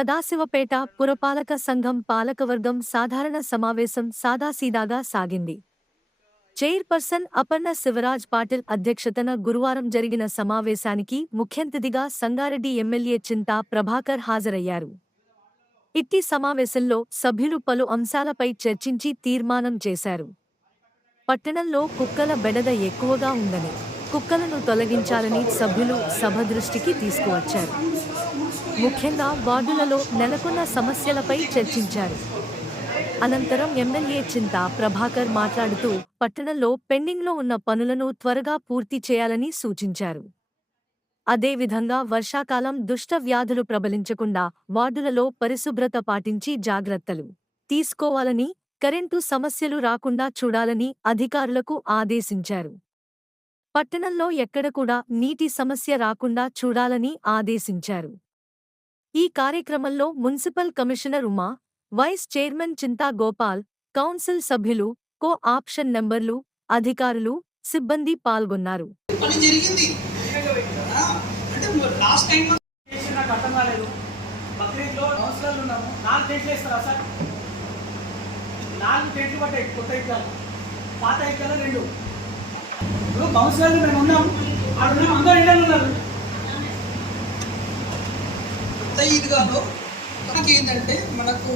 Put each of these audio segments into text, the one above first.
సదాశివపేట పురపాలక సంఘం పాలకవర్గం సాధారణ సమావేశం సాదాసీదాగా సాగింది. చైర్పర్సన్ అపర్ణ శివరాజ్ పాటిల్ అధ్యక్షతన గురువారం జరిగిన సమావేశానికి ముఖ్యంతిథిగా సంగారెడ్డి ఎమ్మెల్యే చింతా ప్రభాకర్ హాజరయ్యారు. ఇట్టి సమావేశంలో సభ్యులు పలు అంశాలపై చర్చించి తీర్మానం చేశారు. పట్టణంలో కుక్కల బెడద ఎక్కువగా ఉందని కుక్కలను తొలగించాలని సభ్యులు సభ దృష్టికి తీసుకువచ్చారు. ముఖ్యంగా వార్డులలో నెలకొన్న సమస్యలపై చర్చించారు. అనంతరం ఎమ్మెల్యే చింత ప్రభాకర్ మాట్లాడుతూ పట్టణంలో పెండింగ్లో ఉన్న పనులను త్వరగా పూర్తి చేయాలని సూచించారు. అదేవిధంగా వర్షాకాలం దుష్ట వ్యాధులు ప్రబలించకుండా వార్డులలో పరిశుభ్రత పాటించి జాగ్రత్తలు తీసుకోవాలని కరెంటు సమస్యలు రాకుండా చూడాలని అధికారులకు ఆదేశించారు. పట్టణంలో ఎక్కడ కూడా నీటి సమస్య రాకుండా చూడాలని ఆదేశించారు. ఈ కార్యక్రమంలో municipal commissioner Uma vice chairman Chinta Gopal council సభ్యులు కో ఆప్షన్ నెంబర్లు అధికారులు సిబ్బంది పాల్గొన్నారు. నాలుగు టెంట్లు పట్టాయి కొత్త పాత ఎక్కాల రెండు. ఇప్పుడు కౌన్సిలర్లు మేము ఉన్నాం. అక్కడ ఉన్నాం అందరూ ఇండియాలో ఉన్నారు. ఈద్గాలో మనకి ఏంటంటే మనకు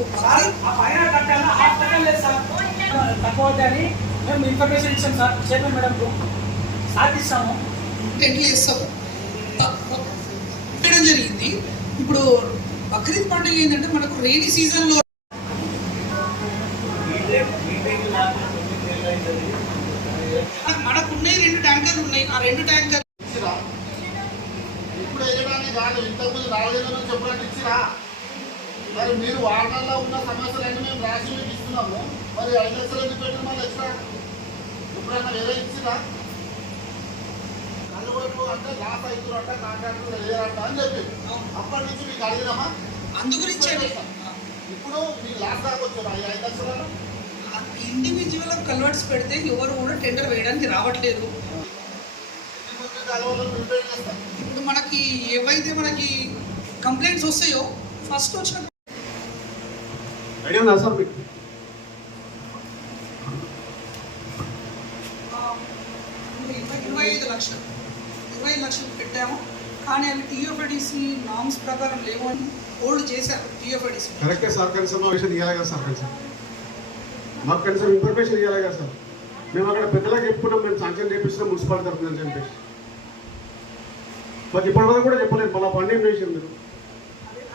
తక్కువ అవుతాయని మేము ఇన్ఫర్మేషన్ ఇచ్చాం సార్. టెంట్లు వేస్తాము పెట్టడం జరిగింది. ఇప్పుడు బక్రీద్ పండుగ ఏంటంటే మనకు రైనీ సీజన్లో మనకు ఉన్నాయి రెండు ట్యాంకర్లు ఉన్నాయి ఆ రెండు ట్యాంకర్ ఇచ్చిరా ఇప్పుడు కాదు ఇంతకుముందు నాలుగైదు నుంచి చెప్పడానికి ఇచ్చిరా మరి మీరు వార్డల్లో ఉన్న సమస్యలన్నీ మేము రాసి మీకు ఇస్తున్నాము. మరి ఐదు లక్షలు ఎందుకు పెట్టిన మళ్ళీ ఎక్స్ట్రా ఎప్పుడైనా వేరే ఇచ్చిరా కళ్ళు అంటే లాస్ అవుతున్నట్ట కాంట్రాక్టర్ వేయరంట అని చెప్పి. అప్పటి నుంచి మీకు అడిగినామా? అందు గురించే ఇప్పుడు మీకు లాస్ దాకా వచ్చారు ఈ ఐదు లక్షలను ఇండివిజువల్ కన్వర్ట్స్ పెడితే ఎవరు కూడా టెండర్ వేయడానికి రావట్లేదు. కలవలను ప్రిపేర్ చేస్తాం మనకి ఏవైతే మనకి కంప్లైంట్స్ వస్తాయో ఫస్ట్ వచ్చిన ఇరవై ఐదు లక్షలు. ఇరవై లక్షలు పెట్టాము. కానీ అవి టీఎఫ్ఐడిసి నామ్స్ ప్రకారం లేవు అని హోల్డ్ చేశారు టీఎఫ్ఐడిసి కరెక్టే సార్ కానీ సమావేశం ఇవ్వాలి కదా సార్ కనీసం. మాకు కనీసం ఇన్ఫర్మేషన్ ఇవ్వాలి కదా సార్. మేము అక్కడ పెద్దలకు చెప్పుకున్నాం మేము సాంక్షన్ చేపిస్తున్నాం మున్సిపాలిటీ తరఫున చెప్పేసి. మాకు ఇప్పటివరకు కూడా చెప్పలేదు మళ్ళీ పండుగ చేసారు మీరు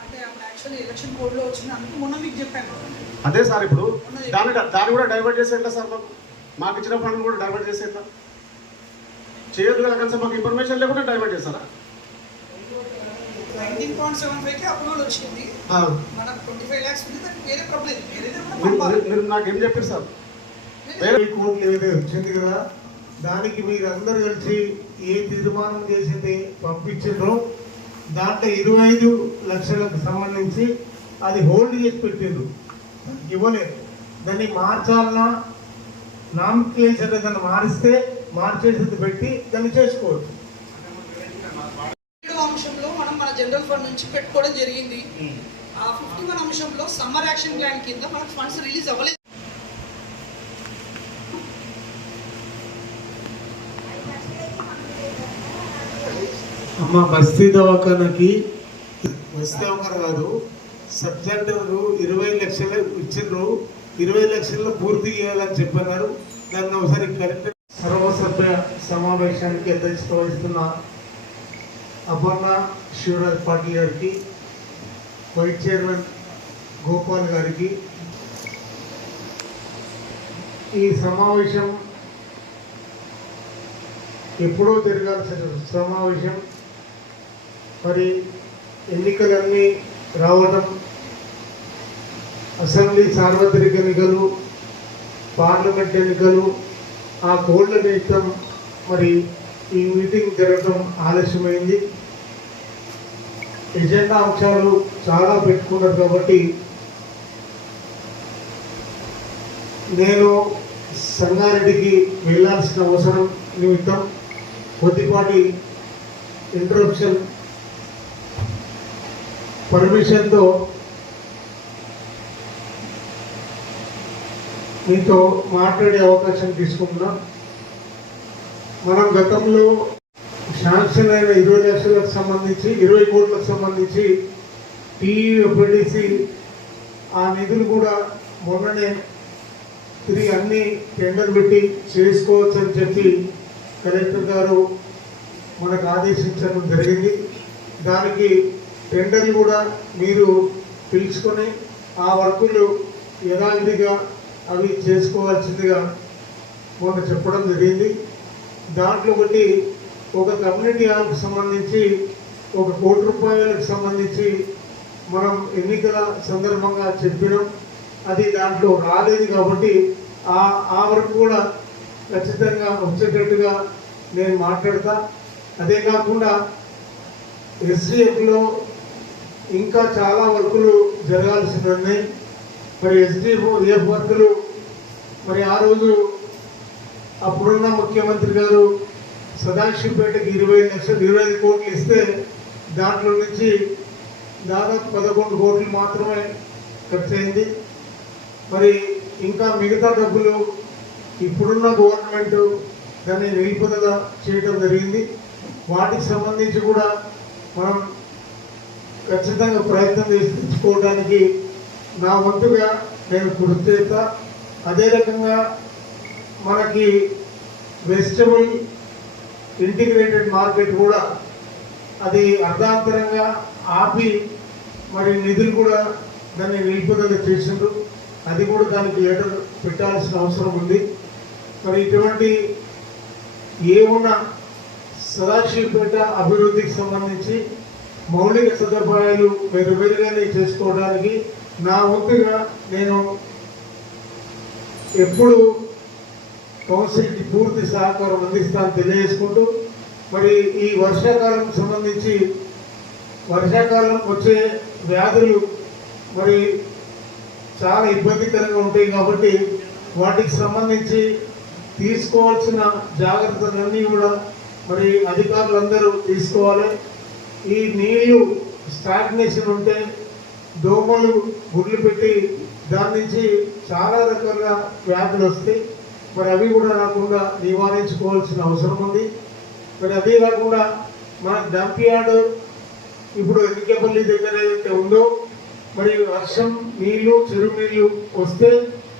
అంటే అప్పుడు యాక్చువల్లీ ఎలక్షన్ కోడ్లో వచ్చింది అందుకు మొన్న మీకు చెప్పాను. అదే సార్ ఇప్పుడు దాన్ని దాన్ని కూడా డైవర్ట్ చేసే ఎట్లా సార్ మాకు? మాకు ఇచ్చిన ఫండ్ కూడా డైవర్ట్ చేసే ఎట్లా? చేయదు కదా కనీసం మాకు ఇన్ఫర్మేషన్ లేకుండా డైవర్ట్ చేస్తారా? మీరు- మీరు- మీరు నాకేం చెప్పారు సార్? వేరే కోర్టు ఏదైతే వచ్చింది కదా దానికి మీరందరూ కలిసి ఏ తీర్మానం చేసింది పంపించారో దాంట్లో ఇరవై ఐదు లక్షలకు సంబంధించి అది హోల్డ్ చేసి పెట్టిండ్రు. ఇవ్వలేదు. దాన్ని మార్చాలన్నా నామినేషన్ దాన్ని మారిస్తే మార్చేసేది పెట్టి దాన్ని చేసుకోవచ్చు. అంశంలో మనం మన జనరల్ ఫండ్ నుంచి పెట్టుకోవడం జరిగింది. ఆ ఫిఫ్టీ వన్ అంశంలో సమ్మర్ యాక్షన్ ప్లాన్ కింద మనకు ఫండ్స్ రిలీజ్ అవ్వలేదు. అమ్మ బస్తీ దవాఖానకి బస్తీ దవాఖాన కాదు సెంటర్ ఇరవై లక్షలు ఇచ్చిండ్రు. ఇరవై లక్షల్లో పూర్తి చేయాలని చెప్పన్నారు. దాన్ని ఒకసారి కరెక్ట్ సర్వసభ్య సమావేశానికి అధ్యక్షత వహిస్తున్న అపర్ణ శివరాజ్ పాటిల్ గారికి వైస్ చైర్మన్ గోపాల్ గారికి ఈ సమావేశం ఎప్పుడో జరగాల్సిన సమావేశం మరి ఎన్నికలన్నీ రావడం అసెంబ్లీ సార్వత్రిక ఎన్నికలు పార్లమెంట్ ఎన్నికలు ఆ కోళ్ళ నిమిత్తం మరి ఈ మీటింగ్ జరగడం ఆలస్యమైంది. ఎజెండా అంశాలు చాలా పెట్టుకున్నారు కాబట్టి నేను సంగారెడ్డికి వెళ్ళాల్సిన అవసరం నిమిత్తం కొద్దిపాటి ఇంట్రొడక్షన్ పర్మిషన్తో మీతో మాట్లాడే అవకాశం తీసుకుంటున్నాం. మనం గతంలో శాంక్షన్ అయిన ఇరవై లక్షలకు సంబంధించి ఇరవై కోట్లకు సంబంధించి టీఈఎఫ్డిసి ఆ నిధులు కూడా మొన్ననే తిరిగి అన్ని టెండర్ పెట్టి చేసుకోవచ్చు అని చెప్పి కలెక్టర్ గారు మనకు ఆదేశించడం జరిగింది. దానికి టెండర్లు కూడా మీరు పిలుచుకొని ఆ వర్కులు యథావిధిగా అవి చేసుకోవాల్సిందిగా మొన్న చెప్పడం జరిగింది. దాంట్లో ఒకటి ఒక కమ్యూనిటీ హాల్కి సంబంధించి ఒక కోటి రూపాయలకు సంబంధించి మనం ఎన్నికల సందర్భంగా చెప్పినాం. అది దాంట్లో రాలేదు కాబట్టి ఆ ఆ వరకు కూడా ఖచ్చితంగా వచ్చేటట్టుగా నేను మాట్లాడతా. అదే కాకుండా ఎస్సీఎఫ్లో ఇంకా చాలా వర్కులు జరగాల్సి ఉన్నాయి మరి ఎస్డిఎఫ్ వర్కులు మరి ఆ రోజు అప్పుడున్న ముఖ్యమంత్రి గారు సదాశివపేటకి ఇరవై లక్షలు ఇరవై ఐదు కోట్లు ఇస్తే దాంట్లో నుంచి దాదాపు పదకొండు కోట్లు మాత్రమే ఖర్చు అయింది మరి ఇంకా మిగతా డబ్బులు ఇప్పుడున్న గవర్నమెంట్ దాన్ని నిలుపుదల చేయడం జరిగింది. వాటికి సంబంధించి కూడా మనం ఖచ్చితంగా ప్రయత్నం చేసి నా వంతుగా నేను కృషి చేస్తా అదే రకంగా మనకి వెజిటబుల్ ఇంటిగ్రేటెడ్ మార్కెట్ కూడా అది అర్ధాంతరంగా ఆపి మరి నిధులు కూడా దాన్ని నిలుపుదల చేసిండ్రు. అది కూడా దానికి లెటర్ పెట్టాల్సిన అవసరం ఉంది. మరి ఇటువంటి ఏమున్న సదాశివపేట అభివృద్ధికి సంబంధించి మౌలిక సదుపాయాలు మెరుగైన చేసుకోవడానికి నా వంతుగా నేను ఎప్పుడు కౌన్సిల్కి పూర్తి సహకారం అందిస్తాను తెలియజేసుకుంటూ మరి ఈ వర్షాకాలం సంబంధించి వర్షాకాలం వచ్చే వ్యాధులు మరి చాలా ఇబ్బందికరంగా ఉంటాయి కాబట్టి వాటికి సంబంధించి తీసుకోవాల్సిన జాగ్రత్తలన్నీ కూడా మరి అధికారులందరూ తీసుకోవాలి. ఈ నీళ్ళు స్టాగ్నేషన్ ఉంటే దోమలు గుడ్లు పెట్టి దాని నుంచి చాలా రకాల వ్యాధులు వస్తాయి. మరి అవి కూడా రాకుండా నివారించుకోవాల్సిన అవసరం ఉంది. మరి అదే కాకుండా మన డంప్ యార్డ్ ఇప్పుడు ఎన్నికపల్లి దగ్గర ఏదైతే ఉందో మరి వర్షం నీళ్ళు చెరువు నీళ్ళు వస్తే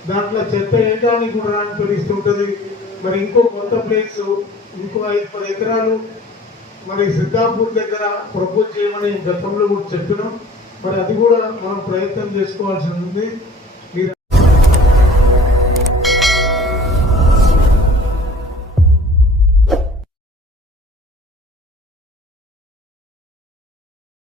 దాంట్లో చెత్త వేయడానికి కూడా రాని పరిస్థితి ఉంటుంది. మరి ఇంకో కొత్త ప్లేస్ ఇంకో ఐదు పది ఎకరాలు మరి సిద్ధాపూర్ దగ్గర ప్రపోజ్ చేయమని గతంలో కూడా చెప్పినాం. మరి అది కూడా మనం ప్రయత్నం చేసుకోవాల్సి ఉంది.